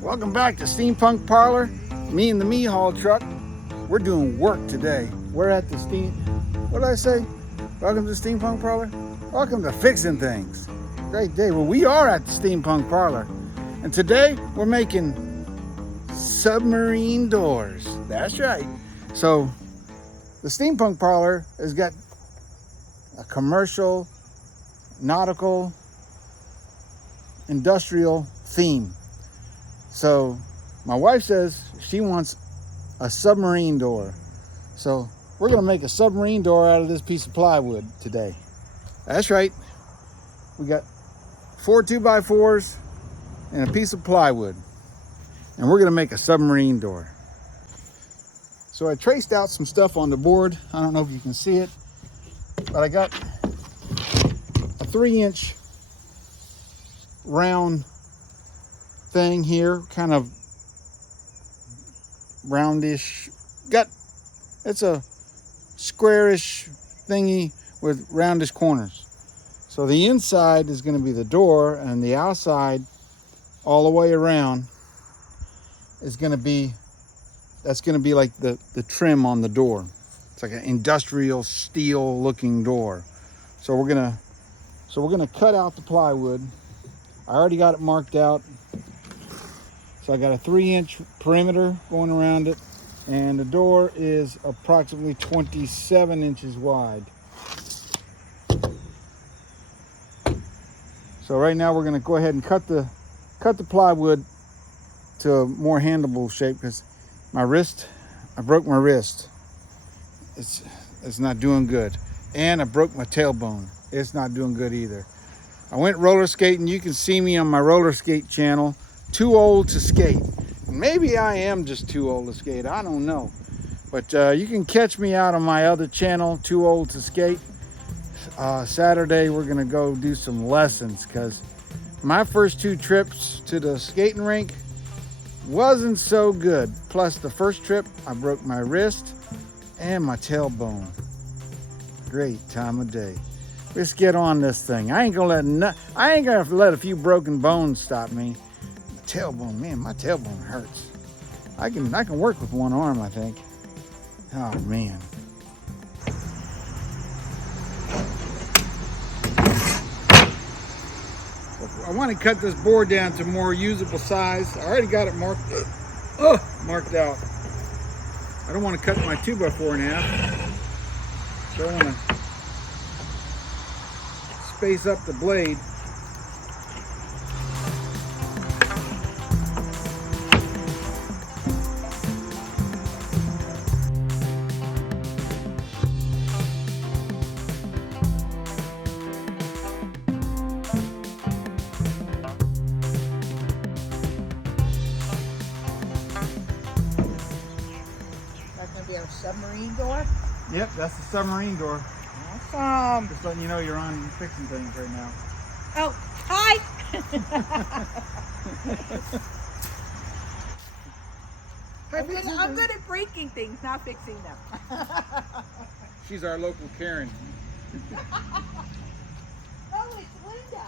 Welcome back to Steampunk Parlor. Me and the me-haul truck. We're doing work today. We're at the what did I say? Welcome to Steampunk Parlor. Welcome to fixing things. Great day. Well, we are at the Steampunk Parlor. And today we're making submarine doors. That's right. So the Steampunk Parlor has got a commercial, nautical, industrial theme. So my wife says she wants a submarine door. So we're gonna make a submarine door out of this piece of plywood today. That's right. We got 4 2x4s and a piece of plywood. And we're gonna make a submarine door. So I traced out some stuff on the board. I don't know if you can see it, but I got a 3-inch round thing here, kind of roundish. It's a squarish thingy with roundish corners. So the inside is going to be the door, and the outside all the way around is going to be, that's going to be like the trim on the door. It's like an industrial steel looking door. So we're gonna cut out the plywood. I already got it marked out. So I got a 3-inch perimeter going around it, and the door is approximately 27 inches wide. So right now we're going to go ahead and cut the plywood to a more handleable shape, because I broke my wrist. It's not doing good, and I broke my tailbone. It's not doing good either. I went roller skating. You can see me on my roller skate channel. Too old to skate. Maybe I am just too old to skate. I don't know. But you can catch me out on my other channel, Too Old to Skate. Saturday we're gonna go do some lessons, because my first 2 trips to the skating rink wasn't so good. Plus the first trip I broke my wrist and my tailbone. Great time of day. Let's get on this thing. I ain't gonna let a few broken bones stop me. Tailbone, man, my tailbone hurts. I can work with one arm, I think. Oh man. I want to cut this board down to more usable size. I already got it marked out. I don't want to cut my 2x4 in half. So I want to space up the blade. Our submarine door? Yep, that's the submarine door. Awesome. Just letting you know you're on fixing things right now. Oh, hi. I'm good at breaking things, not fixing them. She's our local Karen. Oh, it's Linda.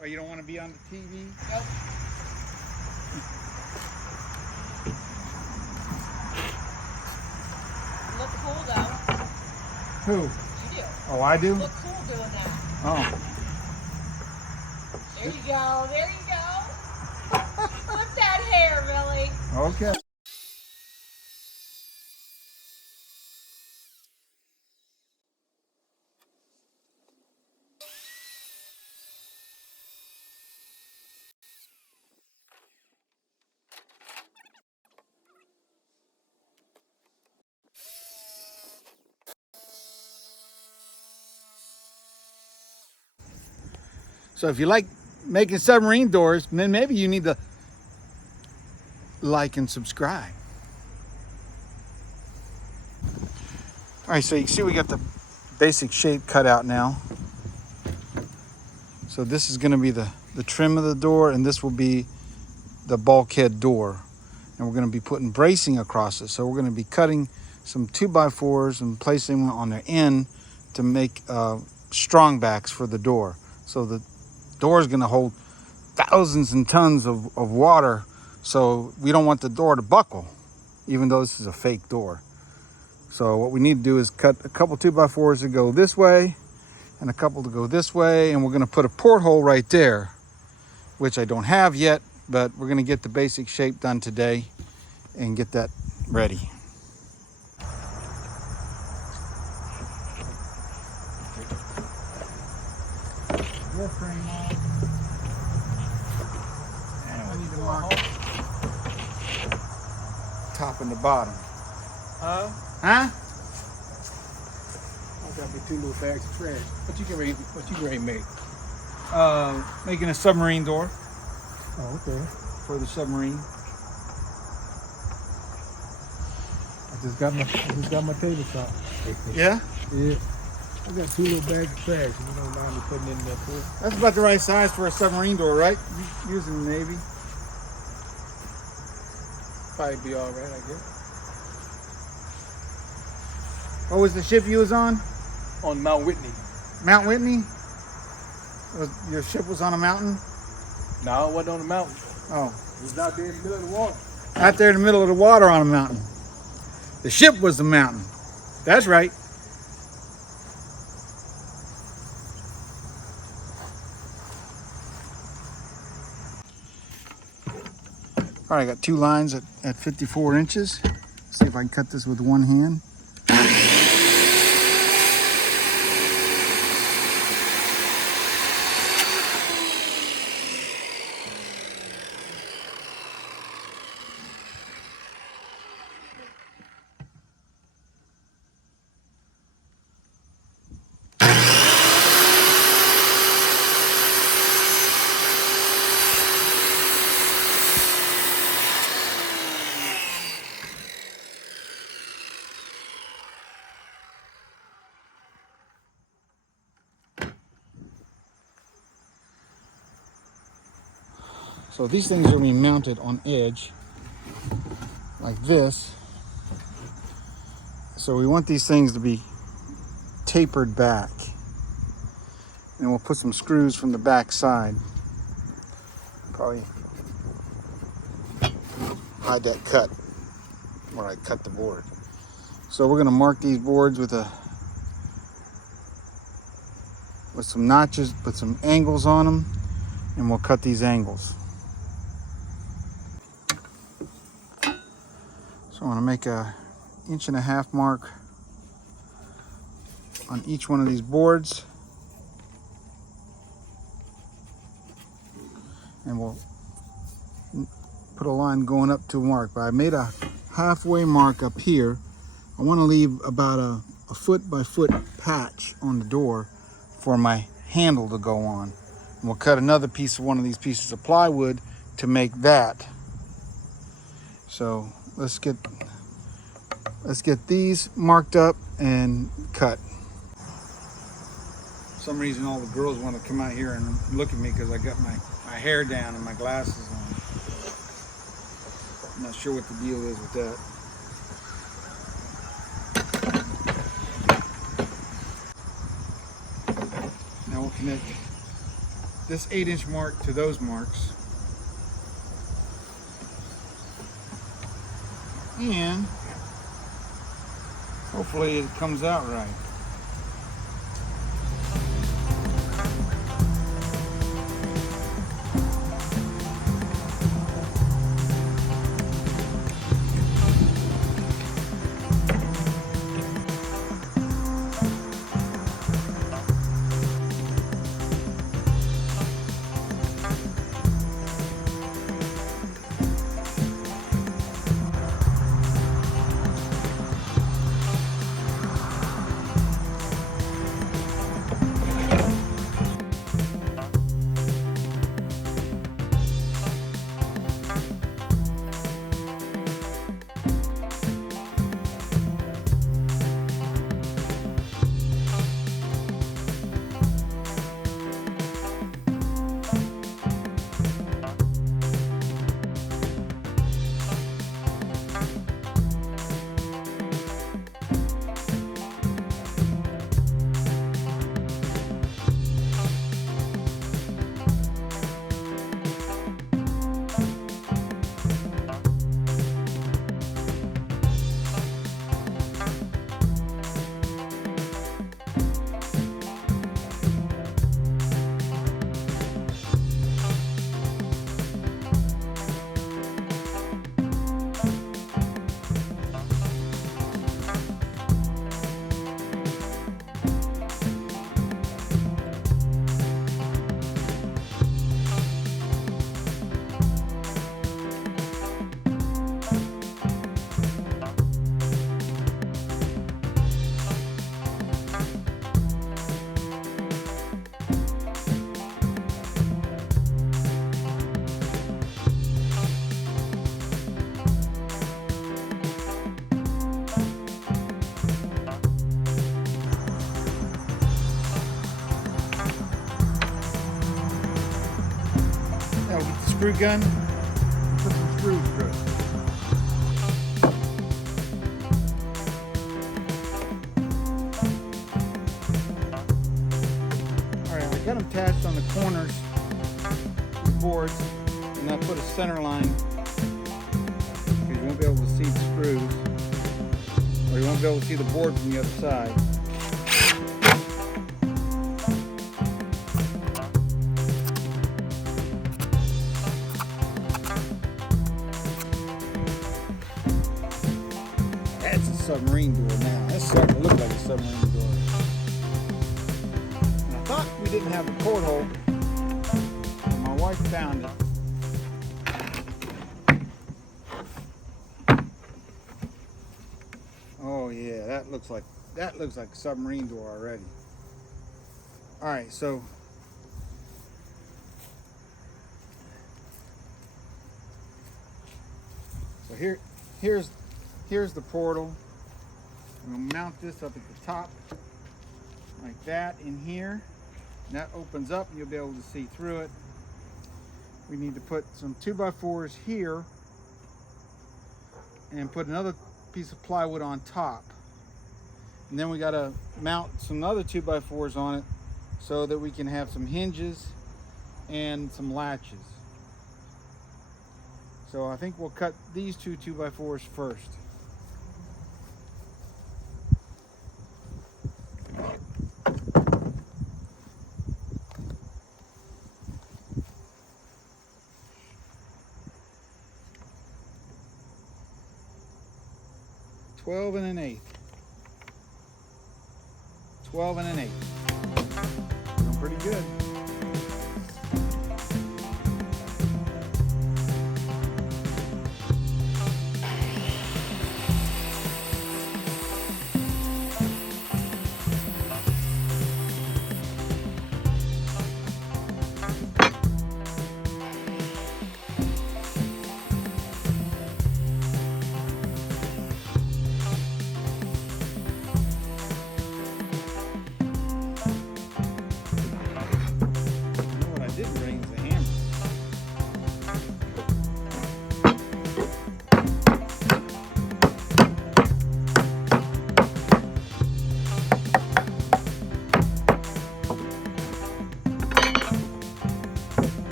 Oh, you don't want to be on the TV? Nope. Look cool though. Who? You do. Oh, I do? Look cool doing that. Oh. There you go. There you go. Flip that hair, Billy. Okay. So if you like making submarine doors, then maybe you need to like and subscribe. All right, so you can see we got the basic shape cut out now. So this is going to be the the trim of the door, and this will be the bulkhead door. And we're going to be putting bracing across it. So we're going to be cutting some 2x4s and placing them on their end to make strong backs for the door. So the door is going to hold thousands and tons of water. So we don't want the door to buckle, even though this is a fake door. So what we need to do is cut a couple 2x4s to go this way and a couple to go this way. And we're going to put a porthole right there, which I don't have yet, but we're going to get the basic shape done today and get that ready. Door frame on. And we need to mark top and the bottom. Huh? Huh? I got me 2 little bags of trash. What you ready to make? Making a submarine door Oh, okay. for the submarine. I just got my table saw. Yeah? Yeah. I got 2 little bags of trash. You don't mind me putting in there for? That's about the right size for a submarine door, right? Using the Navy. Probably be all right, I guess. What was the ship you was on? On Mount Whitney. Mount Whitney? Your ship was on a mountain? No, it wasn't on the mountain. Oh. It was out there in the middle of the water. Out there in the middle of the water on a mountain. The ship was the mountain. That's right. All right, I got 2 lines at 54 inches. See if I can cut this with one hand. So these things are going to be mounted on edge like this. So we want these things to be tapered back. And we'll put some screws from the back side. Probably hide that cut where I cut the board. So we're going to mark these boards with some notches, put some angles on them, and we'll cut these angles. So I want to make a 1.5 inch mark on each one of these boards, and we'll put a line going up to a mark. But I made a halfway mark up here. I want to leave about a foot by foot patch on the door for my handle to go on. And we'll cut another piece of one of these pieces of plywood to make that. So let's get these marked up and cut. For some reason all the girls want to come out here and look at me because I got my hair down and my glasses on. I'm not sure what the deal is with that. Now we'll connect this 8-inch mark to those marks. And hopefully it comes out right. screw gun, put some screws through it. Alright, I got them attached on the corners of the boards, and I put a center line because you won't be able to see the screws, or you won't be able to see the board from the other side. That's a submarine door now. That's starting to look like a submarine door. And I thought we didn't have a porthole, but my wife found it. Oh yeah, that looks like a submarine door already. All right, so here's the portal. I'm gonna mount this up at the top like that in here, and that opens up and you'll be able to see through it. We need to put some 2x4s here and put another piece of plywood on top, and then we got to mount some other 2x4s on it so that we can have some hinges and some latches. So I think we'll cut these two 2x4s first. Twelve and an eighth. 12 and an eighth. Doing pretty good.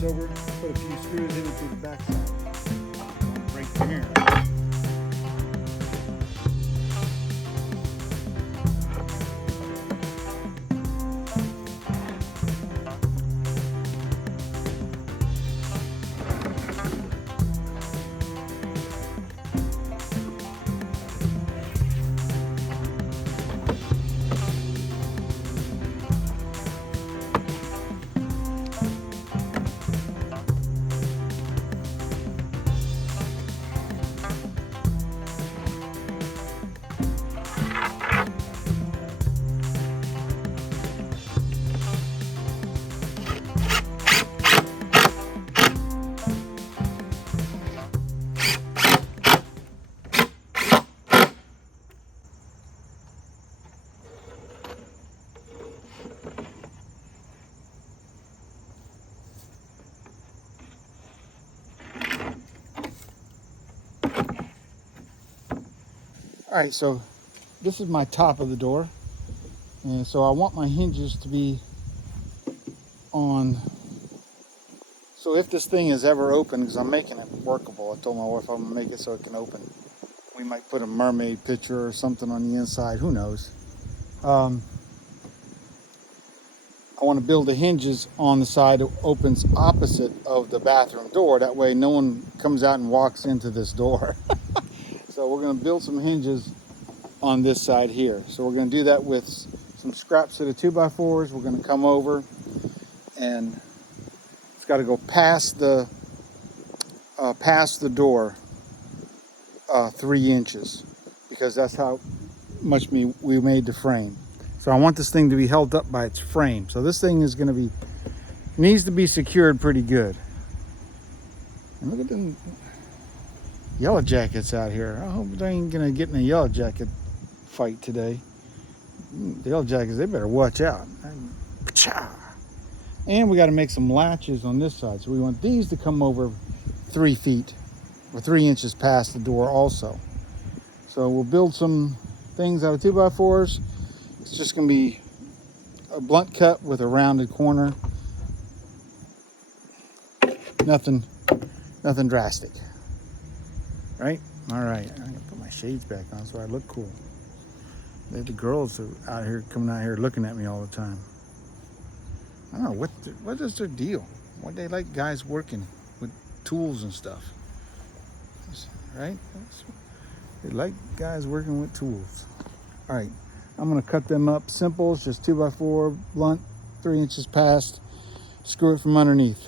Over, put a few screws in it through the back side. Right from here. All right, so this is my top of the door. And so I want my hinges to be on. So if this thing is ever open, because I'm making it workable, I told my wife I'm gonna make it so it can open. We might put a mermaid picture or something on the inside, who knows. I want to build the hinges on the side that opens opposite of the bathroom door. That way no one comes out and walks into this door. So we're going to build some hinges on this side here. So we're going to do that with some scraps of the 2x4s. We're going to come over, and it's got to go past the door 3 inches, because that's how much we made the frame. So I want this thing to be held up by its frame. So this thing is going to be, needs to be secured pretty good. And look at them yellow jackets out here. I hope they ain't going to get in a yellow jacket fight today. The yellow jackets, they better watch out. And we got to make some latches on this side. So we want these to come over 3 feet or 3 inches past the door also. So we'll build some things out of 2x4s. It's just going to be a blunt cut with a rounded corner. Nothing drastic, right? All right, I'm gonna put my shades back on so I look cool. The girls are out here, coming out here looking at me all the time. I don't know, what is their deal? Why they like guys working with tools and stuff, right? They like guys working with tools. All right, I'm gonna cut them up simple. It's just 2x4 blunt, 3 inches past. Screw it from underneath.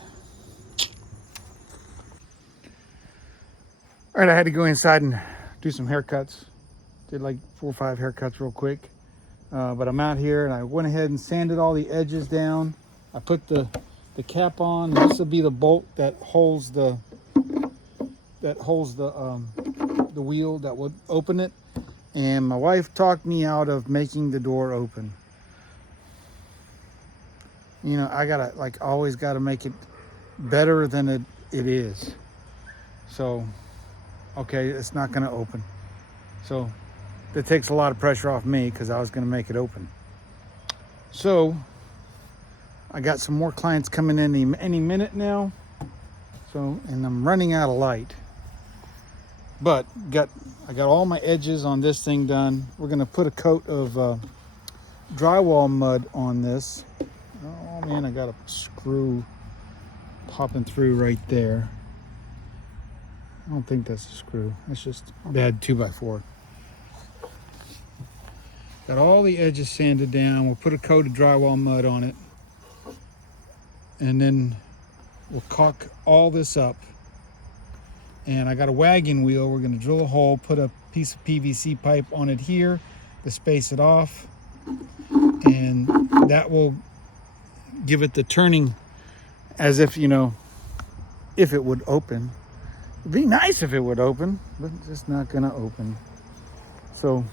All right, I had to go inside and do some haircuts. Did like 4 or 5 haircuts real quick. But I'm out here and I went ahead and sanded all the edges down. I put the cap on. This will be the bolt that holds the wheel that would open it. And my wife talked me out of making the door open. You know, I gotta, like, always gotta make it better than it is. So, okay, it's not gonna open. So that takes a lot of pressure off me because I was gonna make it open. So I got some more clients coming in any minute now. So, and I'm running out of light. But I got all my edges on this thing done. We're gonna put a coat of drywall mud on this. Oh man, I got a screw popping through right there. I don't think that's a screw. That's just bad 2x4. Got all the edges sanded down. We'll put a coat of drywall mud on it. And then we'll caulk all this up. And I got a wagon wheel. We're gonna drill a hole, put a piece of PVC pipe on it here to space it off. And that will give it the turning as if, you know, if it would open. It'd be nice if it would open, but it's just not gonna open. So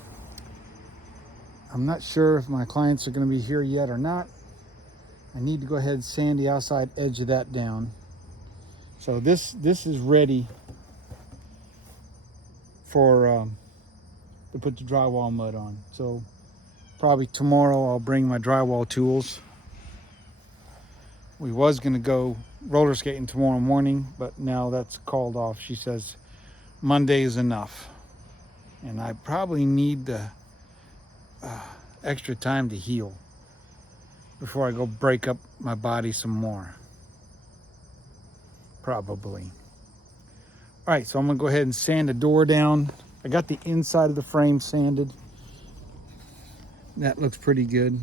I'm not sure if my clients are gonna be here yet or not. I need to go ahead and sand the outside edge of that down. So this is ready for to put the drywall mud on. So probably tomorrow I'll bring my drywall tools. We was gonna go roller skating tomorrow morning, but now that's called off. She says Monday is enough. And I probably need the extra time to heal before I go break up my body some more. Probably. All right, so I'm gonna go ahead and sand the door down. I got the inside of the frame sanded. That looks pretty good.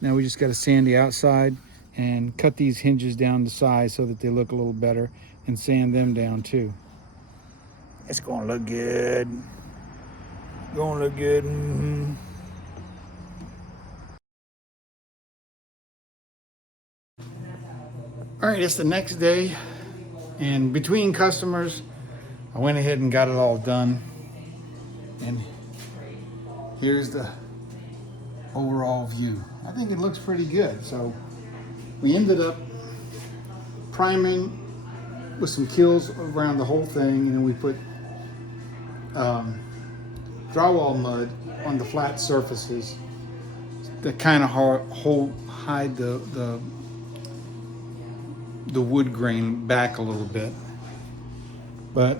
Now we just gotta sand the outside and cut these hinges down to size so that they look a little better, and sand them down too. It's gonna look good. Gonna look good. Mm-hmm. All right, it's the next day, and between customers, I went ahead and got it all done. And here's the overall view. I think it looks pretty good. So we ended up priming with some kills around the whole thing, and then we put drywall mud on the flat surfaces that kind of hide the wood grain back a little bit. But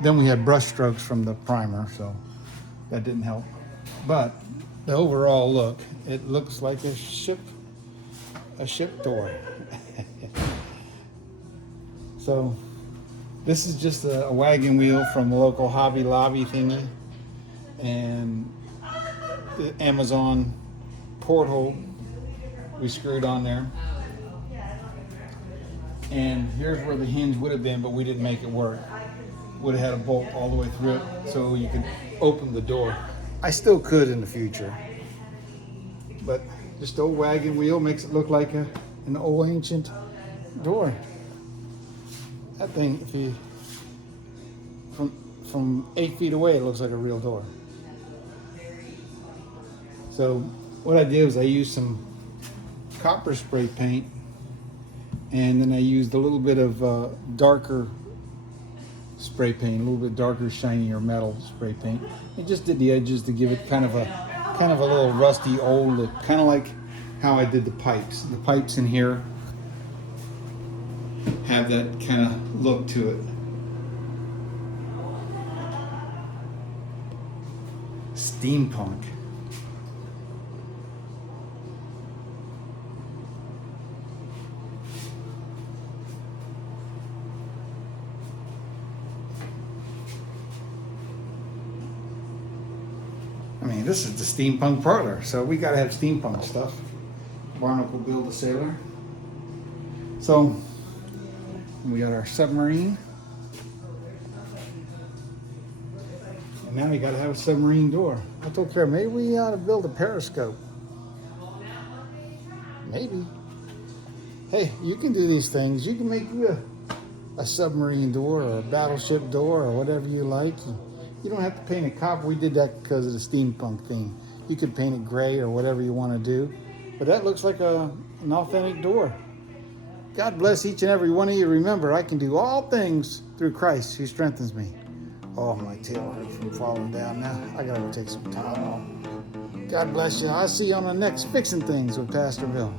then we had brush strokes from the primer, so that didn't help. But the overall look, it looks like a ship door. So this is just a wagon wheel from the local Hobby Lobby thingy, and the Amazon porthole we screwed on there. And here's where the hinge would have been, but we didn't make it work. Would have had a bolt all the way through it so you could open the door. I still could in the future, but just old wagon wheel makes it look like an old ancient door. That thing, if you from 8 feet away, it looks like a real door. So what I did was I used some copper spray paint, and then I used a little bit of darker spray paint, a little bit darker, shinier metal spray paint. I just did the edges to give it kind of a little rusty old look, kind of like how I did the pipes. The pipes in here have that kind of look to it. Steampunk. I mean, this is the steampunk parlor, so we gotta have steampunk stuff. Barnacle build a sailor. So we got our submarine, and now we gotta have a submarine door. I told Kara, maybe we ought to build a periscope. Maybe. Hey, you can do these things. You can make you a submarine door or a battleship door or whatever you like. You don't have to paint it copper. We did that because of the steampunk theme. You could paint it gray or whatever you want to do. But that looks like an authentic door. God bless each and every one of you. Remember, I can do all things through Christ who strengthens me. Oh, my tail hurts from falling down now. I gotta go take some time off. God bless you. I'll see you on the next Fixing Things with Pastor Bill.